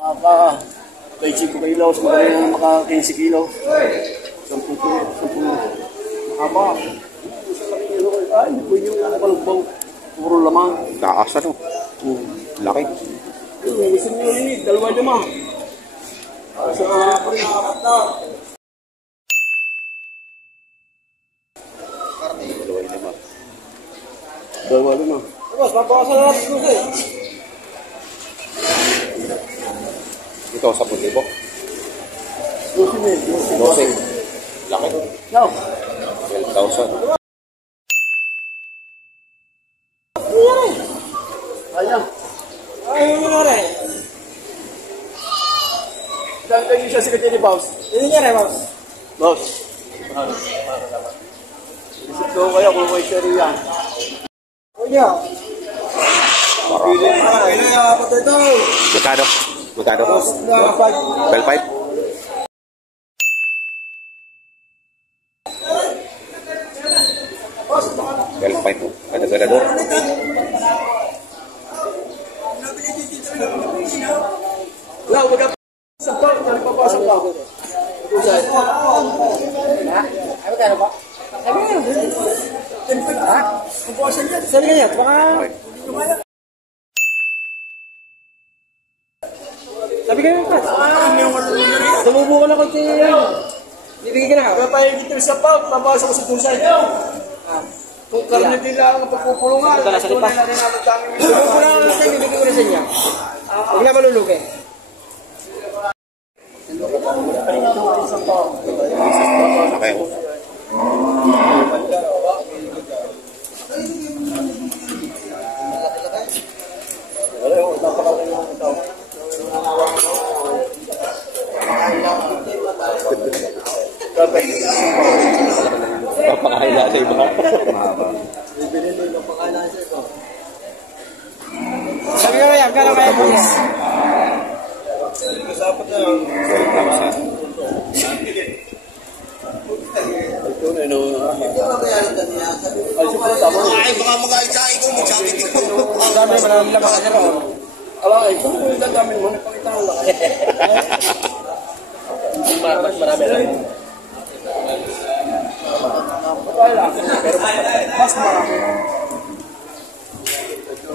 Maka 25 kilos, magaling na maka 15 kilos. 10 kilos, 10 mahaba. Ay, hindi po yung balubang. Puro lamang. Taas ano? Laki. Gusto nyo rin, 2-5. Sa mga pa rin. 2-5. Boss, mabawasan na natin ito eh. Ito, 10,000. 12. Laki. No. 12,000. Ayan. Ano nangyari? Saan kayo siya si Katini, Boss? Ano nangyari, boss? Boss. Isip ko kayo kung may share yan. Kuya. Pili. Kailangan pa ito. Magkano? Magkano? 12,500. 12,500. Ganda-ganda doon. Wala, wag ka sa pang, nalipapasok ka. Ano kaya ba? Sabi nga yun. Ha? Kapawasan yan. Sabi nga yan. Baka... Sabi nga yun, Pat. Sumubo ko na kung bibigay ka na ka. Kapag dito sa pang, papasok ko sa tulsay. Kung karne nila ang pagpupulungan, tunay na rin naman daming Sumubo na ako sa bibigay ko na sa inyo. Huwag na malulugi. Okay. Papakaila sa iba. Sabi nga yan, gano'n kaya boys? 12,000. Ay, baka mag-aitsain ko, magsakit ko. Ang dami maraming lang mga ron. Alay, kung ang dami mo, nagpakita ang laki. Marami lang. Mas marami.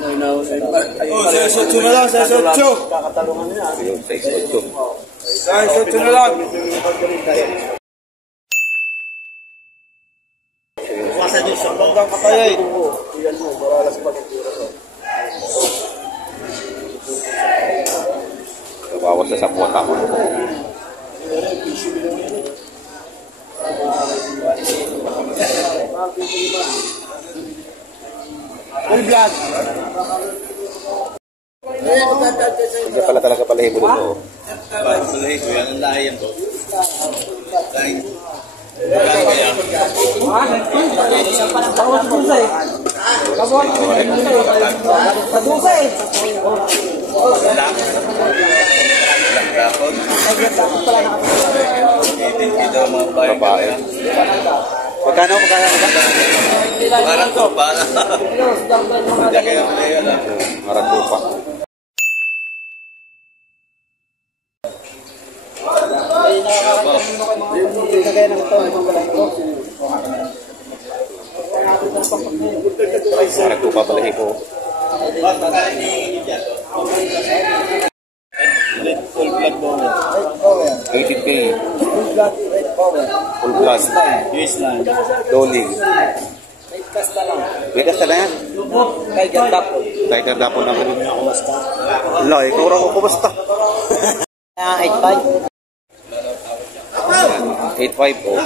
Oh, 6-8 na lang, 6-8. Kakatalungan niya. 6-8. 6-8 na lang. Masa din sa bandang kapayay. Iyan mo, baralas pag-itura ko. Bawas sa 10 taon. Full blood. Hindi pala talaga palahibo dito. Palahibo, yan ang lahi yan po. Lahi. Babae. Magkano? Parang ko, parang. Marang lupa. Marang lupa palahibo. 18K. Full plus. Doling. May kasta na yan? Tiger Dapol naman. Wala, ikaw rin ako kumasta. 8.5. 8.5 oh.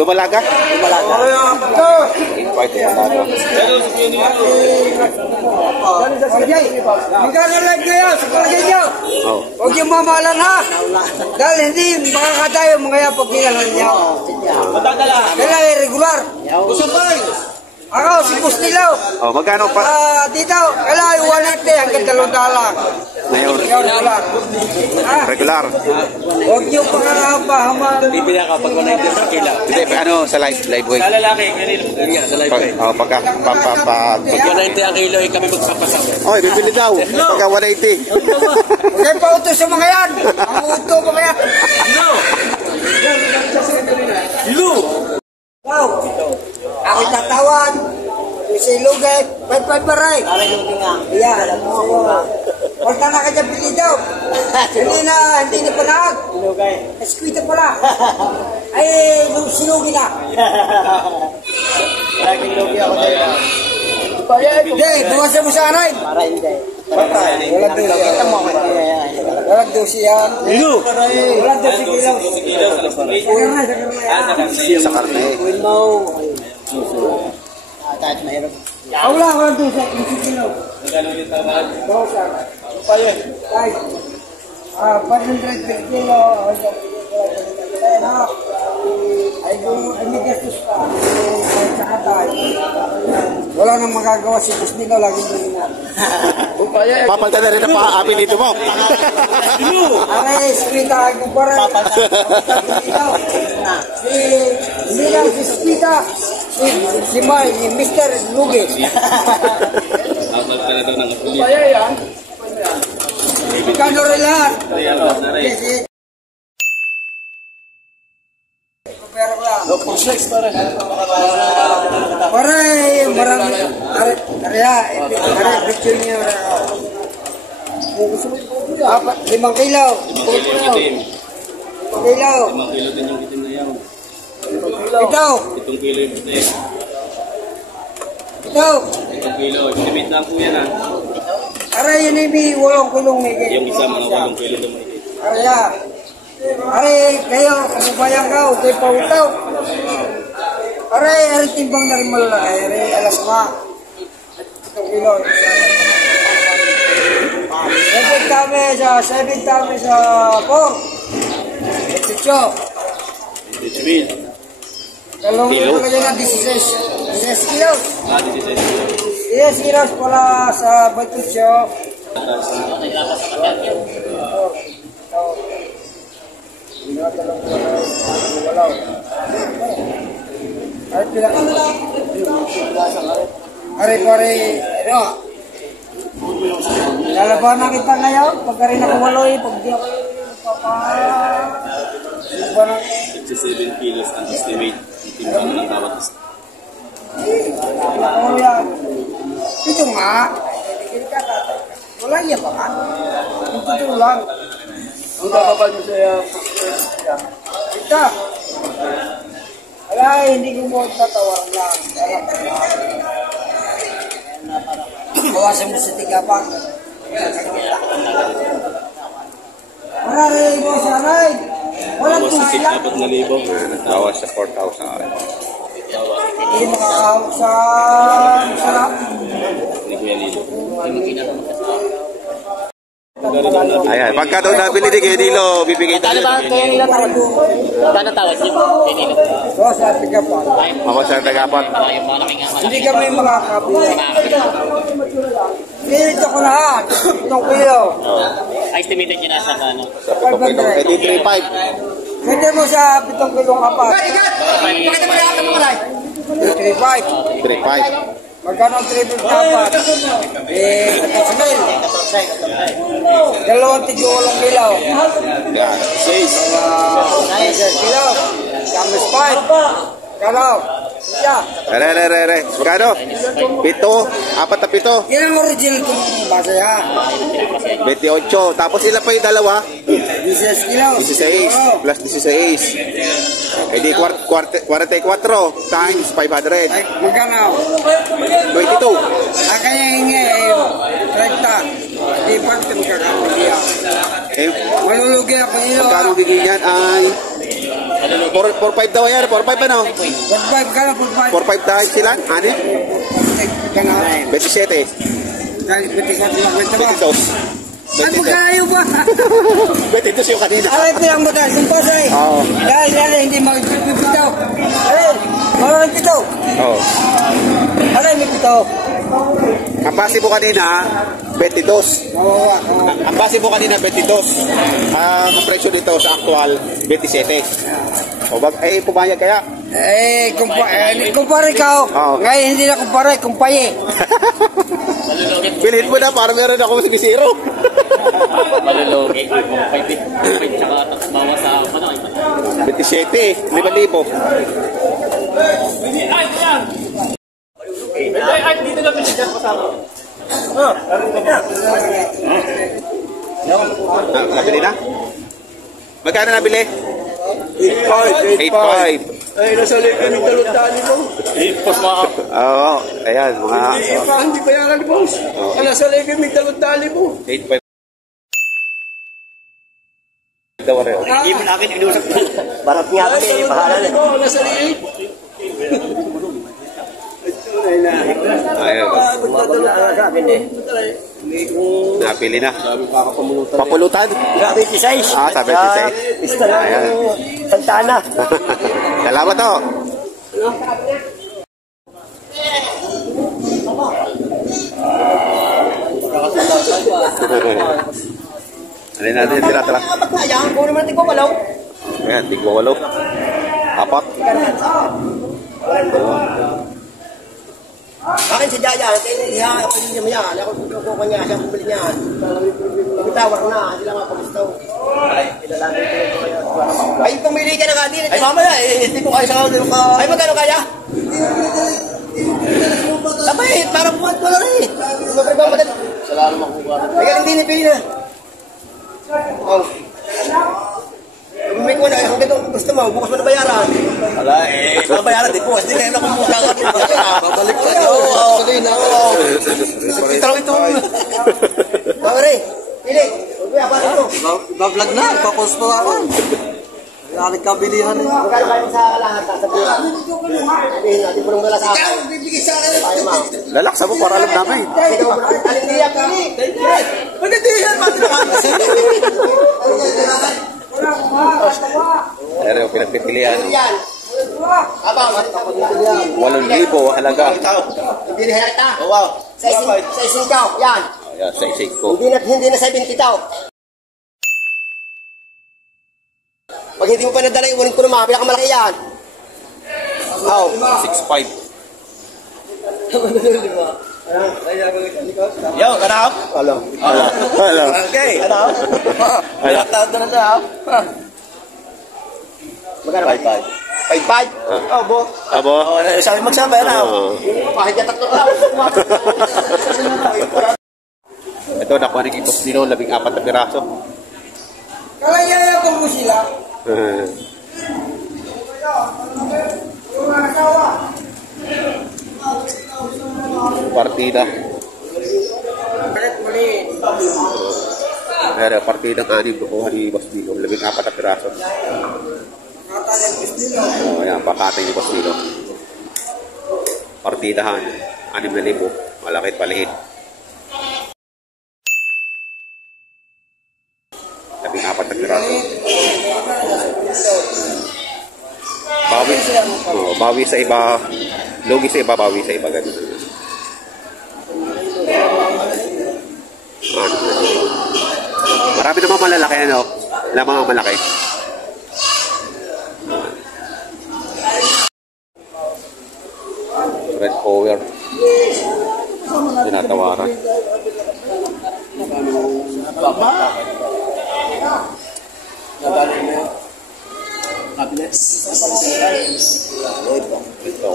Dumalaga? Dumalaga. 8.5 dumalaga. Magkakalag kayo sa palagay nyo. Oh. Huwag yung mamalan ha. Dahil hindi makakatayo mga yan pag kinalan nyo. Kailangan regular. Ako, si Pustilaw. Oh, magkano pa? Dito, kailangan 180 hanggang $2. Ngayon, Regular. Ah, regular. huwag niyo pahaman. Bibili ka pag 190 sa kilo. Hindi, ano, sa live weight. Sa lalaki, ganito. Ganyan, sa live weight. Oh, pag Pag 190 ang kilo, kami magpapasama. Oy, bibili daw. Pagka 180. Huwag kayo pauto sa mga yan. Ang uto ko kaya. No! Hello! Wow. Ako tatawad. Si Lugay. Bye-bye baray. Yeah, alam mo. Huwag na nakadabili daw. Hindi na panahag. Eskwita pala. Ay, sinugi na. Laging logi ako dito. Hindi, buwasan mo sa anay. Para hindi. Walang dosi. Walang dosi yan. Hello! Walang dosi kilaw. Sa karne. Win mo. Kahit mayroon. Walang dosi. Dosi kilaw. Bawasan. Ay, 500 per kilo. Ay, kung may gastos ka, sa katay, wala nang magagawa si Busnino, lagi din na. Papalitan na rin ang paamin dito mo. Aray, Spita, kung parang, hindi lang si Spita, si Mr. Lugi. Kano rin lahat? Pero lang. Aray, marami. Aray, picture niyo. 5 kilaw. 5 kilaw. 5 kilo din yung itim na yaw. Ito. 7 kilo yung puti. Ito. 7 kilo. Estimate lang po yan ha. Aray, yun ay may 8 kulong may kayo. Yung isa mga 8 kilo na may itim. Aray, aray, kayo, kasabayan ka, okay pa utaw. Aray, timbang na rin malalaki. Aray, alas ma. 7 kilo. 7 kami sa 4. 18. 18,000. Kalong kilo na dyan 16 kilos. 16 kilos pala sa 28. Ay, pila. Pare, ano? Lalabanan kita ngayon, pagka rin ako waloy, pag di ako lalabanan. 67 kilos ang estimate. Itimbang ng bawat isa. Ito nga, wala iya pa nga. Ito lang. Ang kakapal mo siya. Ito. Wala, hindi ko mo tatawag lang. Bawasan mo sa tigapang. Aray, boss, aray. Walang tusila. 4,000. Bawas sa 4,000. Hindi makakahawag sa sarap. Ni Kuya Lilo. Ayan, pagka daw nabili ni Kenilo, bibigay tayo. Kano tawad niyo? Tinilo. Boss, sa tigapang. Ako sa tagapat. Hindi kami makakabili. Dito ko lahat. Itong kilo. Estimated niyo na sa ano? Sa 7 kilo. Pwede 3,500. Pwede mo sa 7 kilong apat. 3.5. 3,500. Magkano ang 3.5 dapat? 14,000. Dalawang tig-8 kilaw. Yan. 6 kilaw. Kamis 5. Kalaw. Siya. Re. Magkano? 7. 4 na 7. Yan ang original kung basa yan. 28. Tapos ilan pa yung dalawa? 16 kilaw. 16. Plus 16. Eh di 44 times 500. Ay, magkano? 22. Kaya hingi. 30. Di ba ito magkakapili yan? Eh, Malulugi ako nilo. magkano bigyan yan ay 4,500 daw yan. 4,500 ano? 4.5 ka na, 4.5. 4,500 times sila? Ano? Ka na. 27. Dahil 24 lang. 22. Ay, magkalayo ba? 22 yung kanina. Alay, pilang ba tayo? Sumpos eh. Oo. Dahil, hindi magpipitaw. Alay, marunong pitaw. Oo. Alay, may pitaw. Ang base po kanina, 22. Ang base po kanina, 22. Ang presyo dito sa actual, 27. O bag, pumayag kaya? Kumpare ka. Oo. Ngayon hindi na kumpare, kumpaye. Bilhin mo na para meron ako sige zero. Malulugi. 5 tsaka bawas sa 27, 5,000. Nabili na? Magkano nabili? 8.5. Ay, nasa likod ng talot-tali mo. Oo, ayan, mga Hindi pa yan, boss. Nasa likod ng talot-tali mo. 8.5. Daw reo. Hindi mo nakin inusap. Barat nga pa eh, bahala na. Nasa likod. Ayun, napili na. Papulutan? Grabe, Tisay. Ah, sabi ko sa'yo. Ayan. Santana. Salamat to. Alin natin tira-tira. Ayan, kung naman tigwa walaw. Ayan, tigwa walo. Apat. Akin si Jaya, kaya ako hindi niya yan. Ako kukuha niya, siya bumili niyan. Nagtawar na, sila nga pag-istaw. Ay, pumili ka na nga din. Ay, mamaya eh, hindi ko kaya sa kanya. Ay, magkano kaya? Sabay, parang buhat ko na rin eh. Magkano madali. Salamat makuha. Ay, galing din ipili na. Oh. May kuha na, hanggang kung gusto mo, bukas mo na bayaran. Wala eh. Babayaran din po, hindi na yun ako muna. Babalik ko na. Oo. Ito. Pare, pili. Bablog na, ipapost mo ako. Wala nagkabilihan eh. Magkano kayo sa lahat sa pila? Sabihin natin, pulong dala sa akin. Bibigay sa akin. Tayo, ma'am. Lalaksa mo para alam namin. Alin niya, pili. Magkatiyan, Pero pinagpipilian. yan. Abang, 8,000 halaga. Hindi na kita. Wow. Sa ising ka, yan. Ayan, sa isig ko. Hindi na 70 tao. Pag hindi mo pa nadala, iwanin ko naman. Pinakamalaki yan. Oh. 6.5. Yo, kanap? Hello. Okay, kanap? Hello. Magkano? 5-5. 5-5? Oh, bo. Abo. Sabi magsama, yan ah. Kahit yan tatlo tao. Ito, nakuha ng ipos nilo, 14 na piraso. Kalaya mo sila. Partida. Pero partida ng 6 nakuha ni Boss Dilo, 14 na piraso. Ayan, pakatay ni Boss Dilo. Partidahan, 6,000. Malakit paliit. 14 na piraso. Bawi sa iba, lugi sa iba, bawi sa iba, ganun. Marami naman malalaki, ano? Lamang ang malaki. Red Power. Tinatawaran. Ito.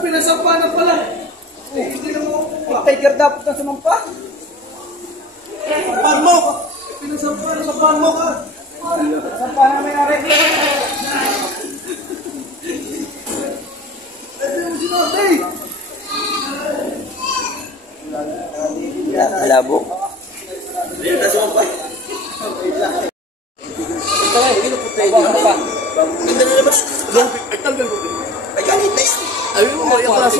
Pinasampa na pala. Tiger dapat na sumampa. Sampahan mo. Pinasampahan mo ka. Sampahan na may aregla. Alabo. Ito Ganda na naman. Ay, tanggal mo. Ay, ganit na yan. Ayun mo, yung klase.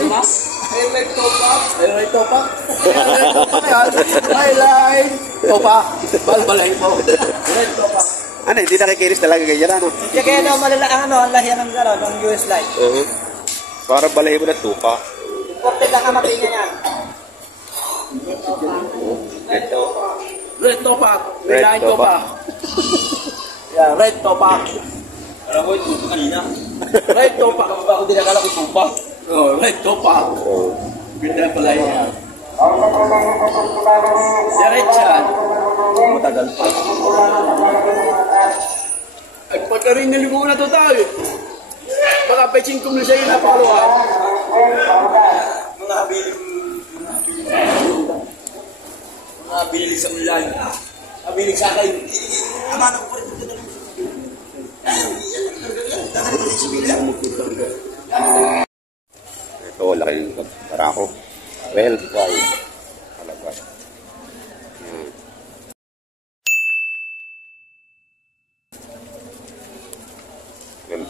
Ay, right topak. Ay, right topak. Ay, right topak yan. Ay, line. Topak. Balbalay mo. Right topak. Ano, hindi nakikinis talaga ganyan, ano? Kaya daw malala, ang lahiyan ng gano'n, ng US Light. Para balay mo na tupa. Imported ang kamating niya yan. Ito. Red topak. Red Line topak. Yeah, red topak. Alam ko yung kanina. Red topak. Ako din nakala ko tupa. Oh, red topak. Ganda pala yan. Diretsan. Matagal pa. Ay, pagka rin naligo na ito tayo. Baka peching kumuli sa'yo na pakaluhan. Mga bilig sa ulan. Bilig sa akin. Amana ko pa rin. Ito, laki yung barako. 12 by halaga. Yan.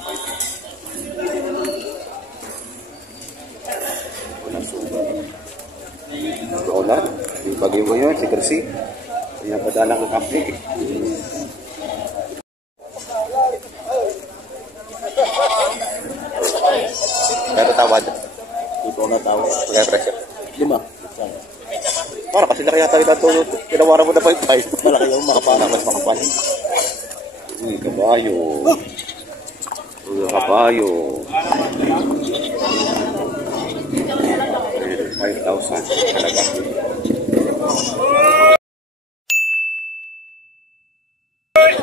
Walang sugat. Ulan. Yung bagay mo yun, si Kersi. Pinapadala ng kape. Pero tawad. Ito na tao. Pagkaya pressure. 5. Para kasi laki yata yung tulot. Tinawaran mo na 5-5. Malaki yung makapala. Mas makapal. Uy, kabayo. Uy, kabayo. 5,000. Halaga.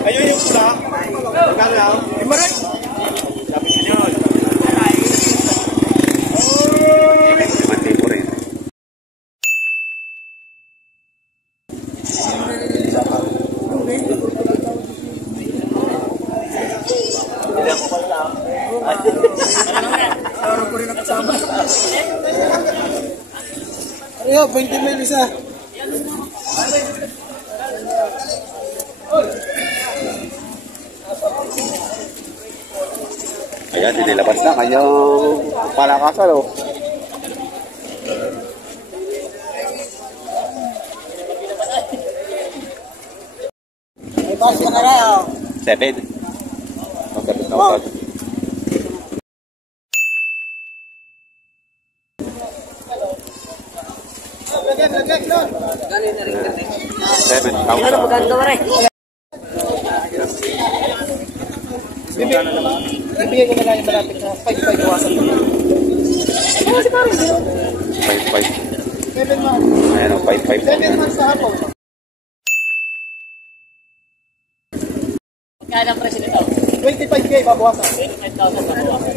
Ayun yung pula. Magkano lang? Imaray! Sabi ko yun. Mati mo rin. Ayo, 20 mil isa. Ayan, nilabas na kanyang palakasan, oh. May boss ka na rin, oh. 7. Ang 7,000. Galing na rin kami. 7,000. Maganda ba rin? Ibigay ko na lang yung malapit na 5-5 iwasan mo. Ano si Paris? 5,500. 7 months. Ayan, oh, 5,500. 7 months sa hapon. Kaya ang presyo nito? 25K babawasan. 25,000 babawasan.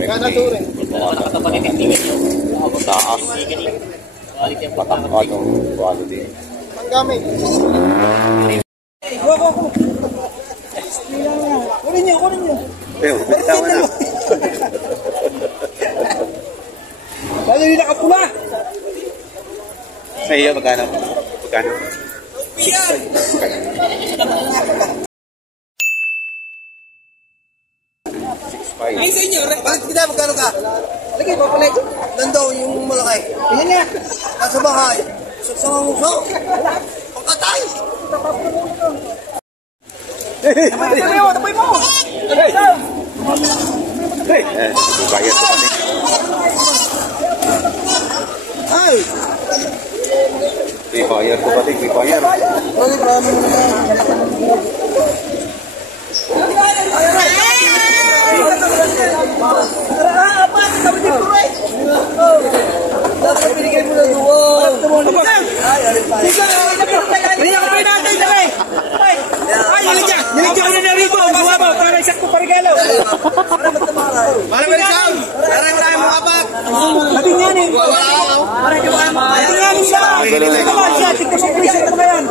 Kana turin. Ito naman nakatapan ni Tingin yung Taas. quality ang Patakot, oh. Quality. Ang gamit. Go. Kunin niyo. Pero, bitaw na. Lalo yung nakapula. Sa iyo, magkano? Magkano? Ay, sa inyo, bakit kita magkano ka? Lagi, papalay. Nandaw yung malaki. Yan nga. Nasa bahay. Sa mga muso. Pagkatay. Tapay mo. Hey, bayad ko pati. Ay! May bayad ko pati, may bayad. Ano ba? Dapat binigay mo na doon. Ay, alin pa. Hindi ako pa natin dali. Ay, niligyan ko na na rito. Gawa mo, para isakto pa regalo. Para ba isang? Para mo apat. Labing yan eh. Labing yan siya. Ito ba siya? Tignan mo presyo na yan.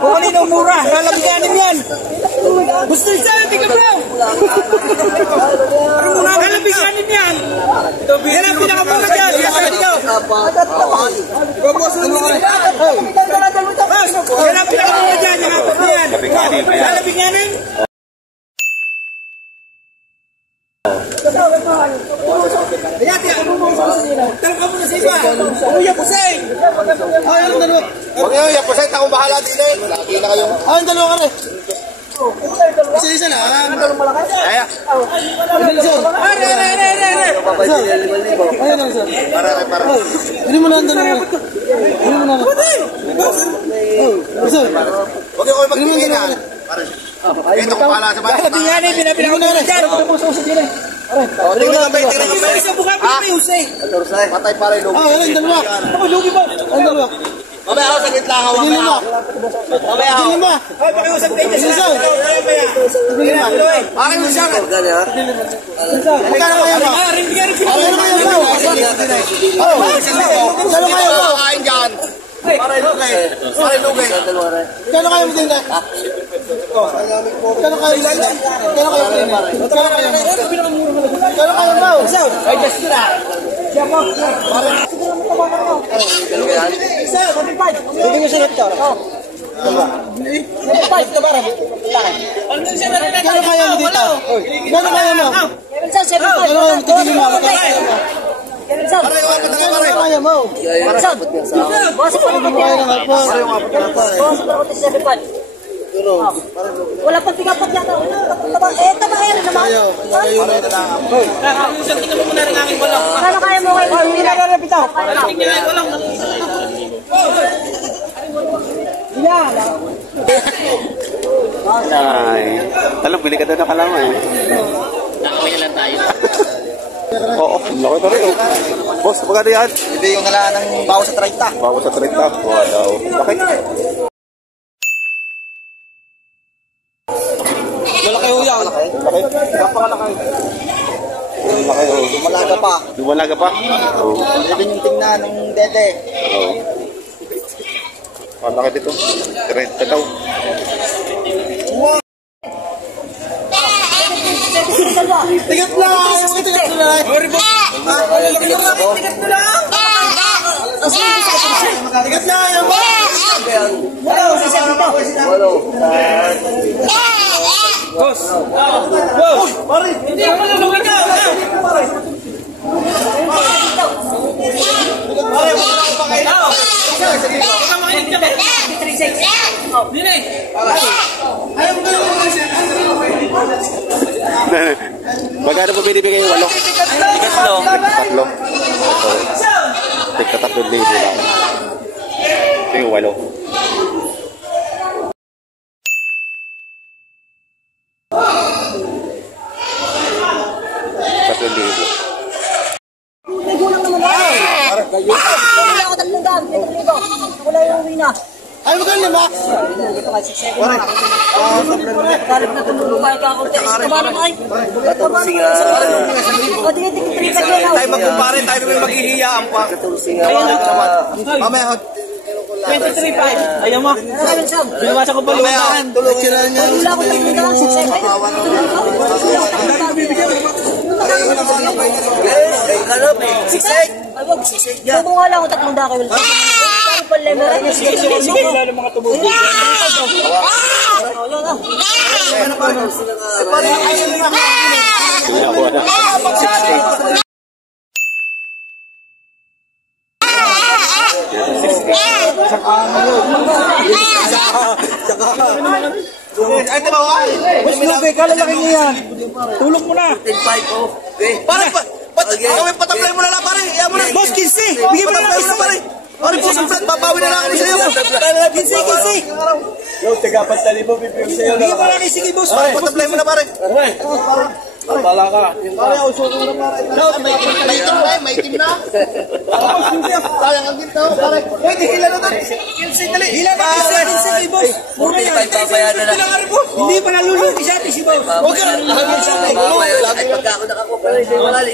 Kung alin ang mura, lalabing yan yan. Gusto niya, tignan mo. Lalabing yan yan. Yan ang pinakamura dyan. Babawasan mo nila. Yan ang pinakamura dyan. Yan ang pinakamura dyan. Labing-anim, ayan. Lalabinganin. Talong ka muna sa iba. Kuya Pusay. Ay, ang dalawa. Huwag nyo, yan po sa'yo, akong bahala din eh. Lagi na kayong... Ay, ang dalawa ka rin. Isa-isa na. Kaya. Ayun lang, sir. Para. Hindi mo na ang dalawa. Hindi mo na. Sir. Huwag nyo kayo magpinginan. Ito kong bahala sa bahay. Lalabinganin, pinapilang ko muna dyan. O, tingnan ang bayi, tingnan ang bayi. Isa buka, Pusay. Patay para yung lugi. Ayun, dalawa. Ako, lugi ba? Ayun, dalawa. Mamaya ako, saglit lang ako. Mamaya ako. Mamaya ako. Lima. Ay, pakiusap kayo dyan. Isa. Akin mo siya. Magkano kayo mo? Magkano kayo mo? Magkano kayo mo? Kain dyan. Para yung lugi. Para yung lugi. Magkano kayo mo din na? Magkano kayo mo din na? Magkano kayo mo din na? Magkano kayo mo? Magkano kayo mo? Ay, just na. Siya po. Isa, 45. Hindi mo siya nito. Oh. 45 na bara. Magkano kayo mo dito? Magkano kayo mo? Magkano kayo mo? Tigilin mo. Magkano kayo mo? Magkano kayo mo? Wala pang tigapat yan. Eh, tabayan naman. Kano kaya mo kayo? Hindi na rarapita. Ay, alam, bili ka doon ng kalaman eh. Nakawin na lang tayo. Oo, laki pa rin oh. Boss, magkano yan? Hindi yung nalaan ng bawas sa 30. Bago sa 30. Wow, bakit? Malaki ho yan. Laki? Napakalaki. Laki oh. Lumalaga pa. Lumalaga pa? Oo. Pwede yung tingnan ng dede. Oo. Ang laki dito. 30 daw. Tigat lang! Tigat lang! Tigat lang! Tigat lang! Boss! Boss! Hindi ako nalungin ka! Magkano po binibigay yung 8? Tatlo. Tigka 3,000 lang. Ito yung 8. Nagulang naman ako. Wala ako 3,000. Wala yung uwi na. Ay, magkano lima? Ito kasi 7 na. Kalip na tumulong kayo ka ako. Kabalang ay. O, tinitik 3 ka Tayo magkumpare, tayo naman maghihiyaan pa. Mamaya, 23.5. Ayaw mo? Maraming sab. Binabasa ko pa lumahan. tulog sila niya. Wala ako 3,000. Ay, wag. Tubo nga lang ako 3,000. Ano pa lemera? Sige, lalo mga tubog. Ay, di ba? Mas lugay ka, lalaki niya yan. Tulog mo na. Pare, pataplay mo na lang, pare. Iyan mo na. Boss, 15. Bigyan mo na lang Pataplay mo na, pare. Pare, po, Fred, babawi na lang kami sa'yo. 15. Yo, tigapat tali mo, bibigyan sa'yo. Bigyan mo na lang, sige boss. Pataplay mo na, pare. Bala ka. Pare, uso ko na, pare. May itim na. Sayang ang ginto, pare. Uy, di hila na doon. Dali. Hila na, 15 boss. Muna yan. Hindi pa nalulugi siya, si boss. Huwag ka na.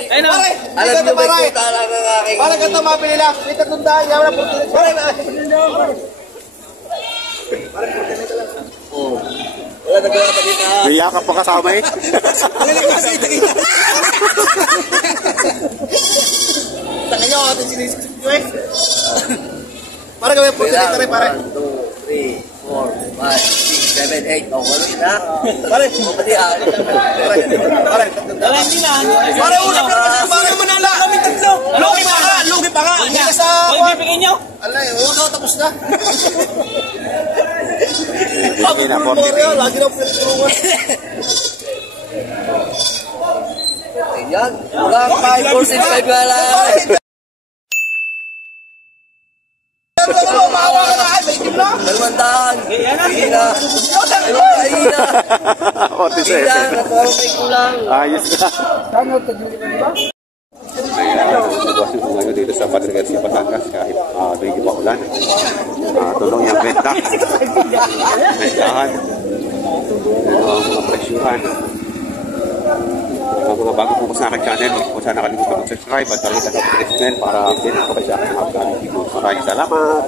Ay, na. Alam niyo ba ito? Parang ganito mabili lang. May tatundaan. Yaman na po. Wala nagawa ka dito. Biya ka pa kasama eh. Taka nyo, ating sinisip nyo eh. Parang gawin po. Dito rin, pare. 1, 2, 3, 4, 5, 6, 7, 8. O, walo yun ha. Pare, pati ha. Pare, pare, ulang ka naman. Pare, manala. Kami tatlo. Lugi pa nga, lugi pa nga. Hindi ka sa... Huwag bibigyan nyo. Alay, ulo, tapos na. Hindi na, 40. Lagi na pinagtulungan. Ayan. Ulang 5, 4, 6, 5 nga lang. Dalawandaan. Hina. Hina. Hina. Nakuha may kulang. Ayos na. Ayan, nagwas yung ngayon dito sa Padre Garcia, Batangas kahit medyo maulan. Tulong yung benta. Bentahan. Mga presyuhan. Mga bago po sa aking channel, kung saan nakalimutan mag-subscribe at palitan ang notification bell para update ako sa aking upcoming video. Maraming salamat!